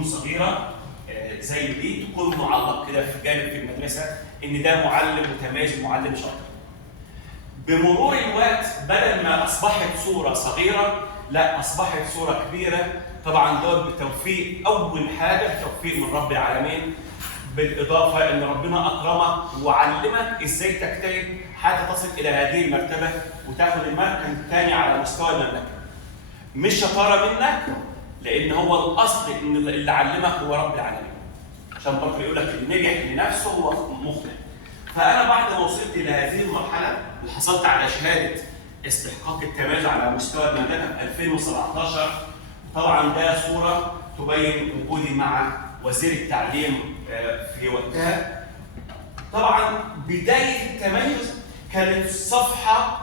تكون صغيره زي دي، تكون معلق كده في جانب في المدرسه ان ده معلم متميز ومعلم شاطر. بمرور الوقت بدل ما اصبحت صوره صغيره، لا اصبحت صوره كبيره. طبعا دول بتوفيق، اول حاجه توفيق من رب العالمين، بالاضافه ان ربنا اكرمك وعلمك ازاي تجتهد حتى تصل الى هذه المرتبه وتاخذ المركز الثاني على مستوى المملكه. مش شطاره منك، لان هو الاصل ان اللي علمك هو رب العالمين. عشان برضه يقول لك اللي نجح لنفسه هو مخلص. فانا بعد ما وصلت الى هذه المرحله وحصلت على شهاده استحقاق التميز على مستوى المملكه في 2017، طبعا ده صوره تبين وجودي مع وزير التعليم في وقتها. طبعا بدايه التميز كانت صفحه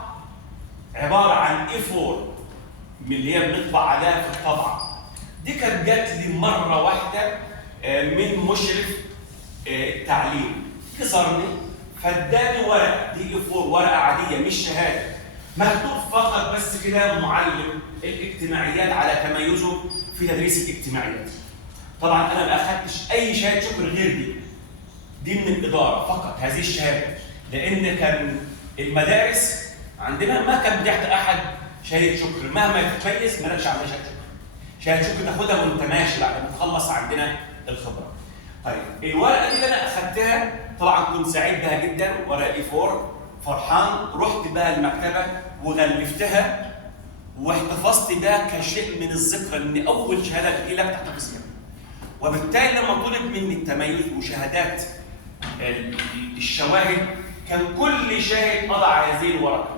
عباره عن A4 من اللي هي بنطبع عليها في الطبعه. دي كانت جات لي مره واحده من مشرف التعليم، كسرني فاداني ورقه دي A4، ورقه عاديه مش شهاده، مكتوب فقط بس كده معلم الاجتماعيات على تميزه في تدريس الاجتماعيات. طبعا انا ما اخذتش اي شهاده شكر غير دي من الاداره فقط، هذه الشهاده، لان كان المدارس عندنا ما كان بتحت احد شهاده شكر، مهما تتميز مالكش عليها شهاده شكر. شهاده شكر تاخدها وانت ماشي بعد ما تخلص عندنا الخبره. طيب الورقه دي اللي انا اخذتها طبعا كنت سعيد بها جدا، ورقه A4 فرحان، رحت بها المكتبه وغلفتها واحتفظت بها كشيء من الذكرى، ان اول شهاده تجي لك تحتفظ بها. وبالتالي لما طلب مني التميز وشهادات الشواهد، كان كل شاهد اضع هذه الورقه،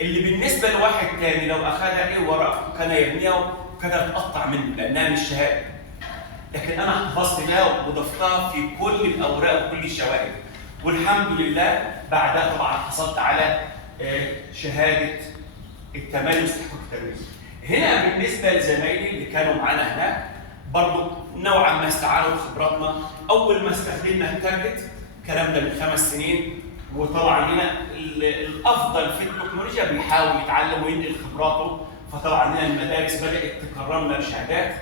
اللي بالنسبه لواحد تاني لو اخذها ايه ورقه كان يبنيها وكان يتقطع منه لانها مش شهاده. لكن انا احتفظت بها وضفتها في كل الاوراق وكل الشواهد، والحمد لله بعدها طبعا حصلت على شهاده التميز واستحقاق التميز. هنا بالنسبه لزمايلي اللي كانوا معانا هناك برضه نوعا ما استعانوا بخبراتنا. اول ما استخدمنا التارجت، الكلام ده من 5 سنين، وطبعا هنا الافضل في التكنولوجيا بيحاول يتعلم وينقل خبراته، فطبعا هنا المدارس بدات تكرمنا بشهادات.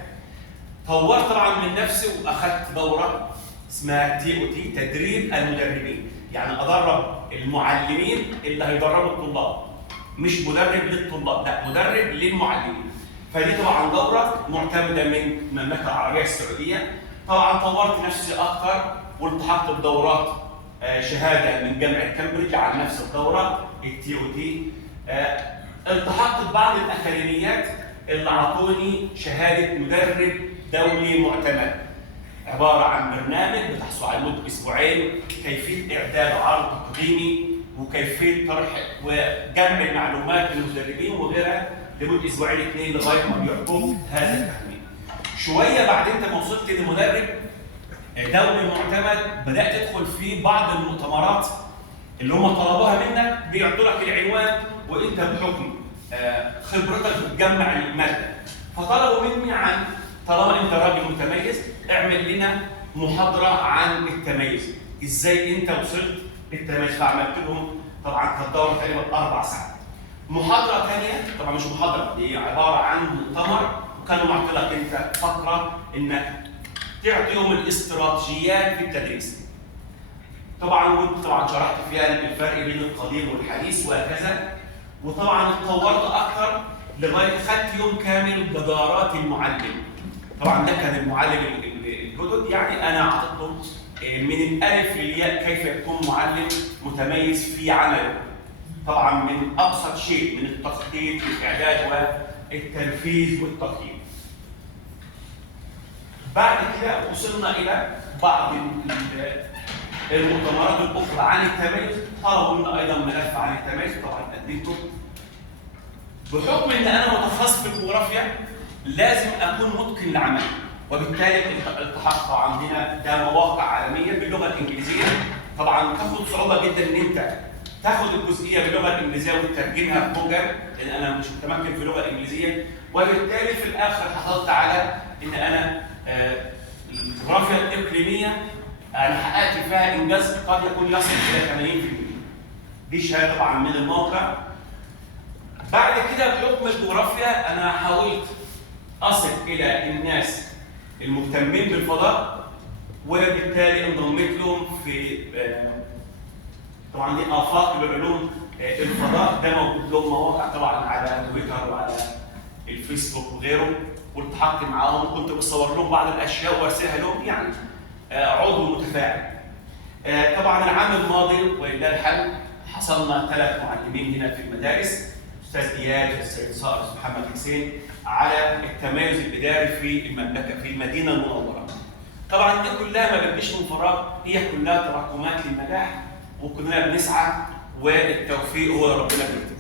طورت طبعا من نفسي واخذت دوره اسمها TOT، تدريب المدربين، يعني ادرب المعلمين اللي هيدربوا الطلاب، مش مدرب للطلاب، لا مدرب للمعلمين. فدي طبعا دوره معتمده من المملكه العربيه السعوديه. طبعا طورت نفسي اكثر والتحقت بدورات شهاده من جامعه كامبريدج على نفس الدوره الTOT. التحقت ببعض الاكاديميات اللي اعطوني شهاده مدرب دولي معتمد، عباره عن برنامج بتحصل على مده اسبوعين، كيفيه اعداد عرض تقديمي وكيفيه طرح وجمع المعلومات للمدربين وغيرها لمده اسبوعين 2 لغايه ما بيعطوك هذا التحميل. شويه بعد انت ما وصلت لمدرب دولي معتمد، بدات تدخل في بعض المؤتمرات اللي هم طلبوها منك، بيعطوا لك العنوان وانت بحكم خبرتك بتجمع الماده. فطلبوا مني عن طالما انت راجل متميز اعمل لنا محاضره عن التميز، ازاي انت وصلت للتميز. فعملت لهم طبعا كانت دوره تقريبا 4 ساعات. محاضره ثانيه طبعا مش محاضره، دي عباره عن مؤتمر، وكانوا معطي لك انت فقره انك تعطيهم الاستراتيجيات في التدريس. طبعا وانت طبعا شرحت فيها الفرق بين القديم والحديث وهكذا. وطبعا اتطورت اكثر لغايه خدت يوم كامل جدارات المعلم. طبعا ده كان المعلم الجدد، يعني انا اعطيتهم من الالف للياء كيف يكون معلم متميز في عمله. طبعا من ابسط شيء من التخطيط والاعداد والتنفيذ والتقييم. بعد كده وصلنا الى بعض المؤتمرات الاخرى عن التميز، طلبوا منا ايضا ملف عن التميز، طبعا قدمته. بحكم ان انا متخصص في الجغرافيا لازم اكون متقن لعملي، وبالتالي التحقت عندنا ده مواقع عالميه باللغه الانجليزيه. طبعا تاخد صعوبه جدا ان انت تاخد الجزئيه باللغه الانجليزيه وتترجمها بجوجل، لان انا مش متمكن في اللغه الانجليزيه. وبالتالي في الاخر حصلت على ان انا الجغرافيا الاقليميه انا حققت فيها انجاز قد يكون يصل الى 80%. دي شهاده طبعا من الموقع. بعد كده بحكم الجغرافيا انا حاولت اصل الى الناس المهتمين بالفضاء، وبالتالي انضميت لهم في طبعا دي افاق بعلوم الفضاء. ده موجود لهم مواقع طبعا على تويتر وعلى الفيسبوك وغيره، والتحقت معاهم وكنت بصور لهم بعض الاشياء وارسلها لهم، يعني عضو متفاعل. طبعا العام الماضي ولله الحمد حصلنا 3 معلمين هنا في المدارس، استاذ اياد والسيد صائر والأستاذ محمد حسين، على التميز الاداري في المملكه في المدينه المنوره. طبعا دي كلها ما بتجيش من فراغ، هي كلها تراكمات للنجاح، وكلنا بنسعى والتوفيق هو ربنا بيكتبه.